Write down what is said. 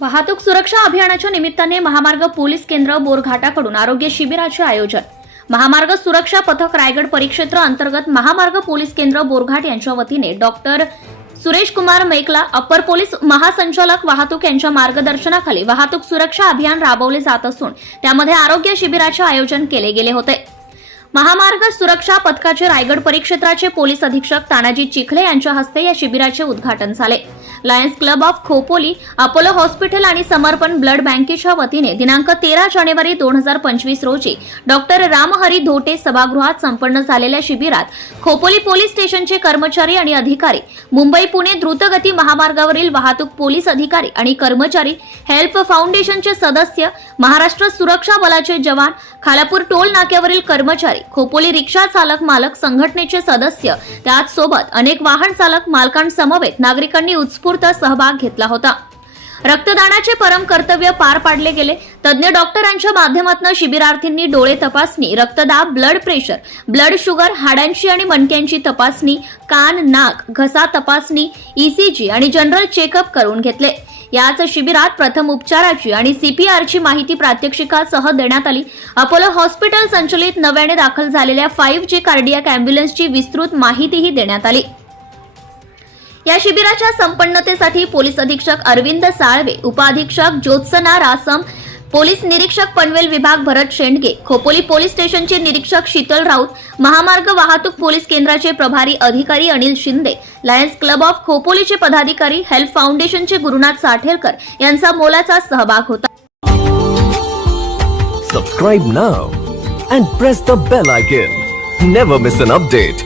वाहतूक सुरक्षा अभियानाच्या निमित्ताने महामार्ग पोलीस केंद्र बोरघाटाकडून आरोग्य शिबिराचे आयोजन. महामार्ग सुरक्षा पथक रायगड परिक्षेत्र अंतर्गत महामार्ग पोलीस केंद्र बोरघाट यांच्या वतीने doctor Suresh Kumar Mekala upper police महासंचालक वाहतूक यांच्या मार्गदर्शनाखाली वाहतूक सुरक्षा अभियान राबवले जात असून त्यामध्ये आरोग्य शिबिराचे आयोजन केले गेले होते. महामार्ग सुरक्षा पथकाचे रायगड परिक्षेत्राचे पोलीस अधीक्षक तानाजी चिखले यांच्या हस्ते या शिबिराचे उद्घाटन झाले. Lions Club of Khopoli Apollo hospital आणि समर्पण ब्लड बँकेच्या वतीने दिनांक तेरा जानेवारी दोन हजार पंचवीस रोजी डॉक्टर रामहरी धोटे सभागृहात संपन्न झालेल्या शिबिरात खोपोली पोलीस स्टेशनचे कर्मचारी आणि अधिकारी मुंबई पुणे द्रुतगती महामार्गावरील वाहतूक पोलीस अधिकारी आणि कर्मचारी हेल्प फाउंडेशनचे सदस्य महाराष्ट्र सुरक्षा बलाचे जवान खालापूर टोल नाक्यावरील कर्मचारी खोपोली रिक्षा चालक मालक संघटनेचे सदस्य. त्याच सोबत अनेक वाहन चालक मालकांसमवेत नागरिकांनी उत्स्फूर्त सहभाग घेतला होता. रक्तदानाचे परम कर्तव्य पार पाडले गेले. तज्ज्ञ डॉक्टरांच्या माध्यमातून शिबिरार्थींनी डोळे तपासणी रक्तदाब ब्लड प्रेशर ब्लड शुगर हाडांची आणि मणक्यांची तपासणी कान नाक घसा तपासणी ईसीजी आणि जनरल चेकअप करून घेतले. याच शिबिरात प्रथम उपचाराची आणि सीपीआरची माहिती प्रात्यक्षिकासह देण्यात आली. अपोलो हॉस्पिटल संचलित नव्याने दाखल झालेल्या फाईव्ह जी कार्डियाक अँब्युलन्सची विस्तृत माहितीही देण्यात आली. या शिबिराच्या संपन्नतेसाठी पोलीस अधीक्षक अरविंद साळवे उपअधीक्षक ज्योत्सना रासम पोलीस निरीक्षक पनवेल विभाग भरत शेंडगे खोपोली पोलीस स्टेशनचे निरीक्षक शीतल राऊत महामार्ग वाहतूक पोलीस केंद्राचे प्रभारी अधिकारी Anil Shinde Lions Club of खोपोलीचे पदाधिकारी हेल्प फाउंडेशनचे गुरुनाथ साठेलकर यांचा मोलाचा सहभाग होता. Subscribe now and press the bell icon never miss an update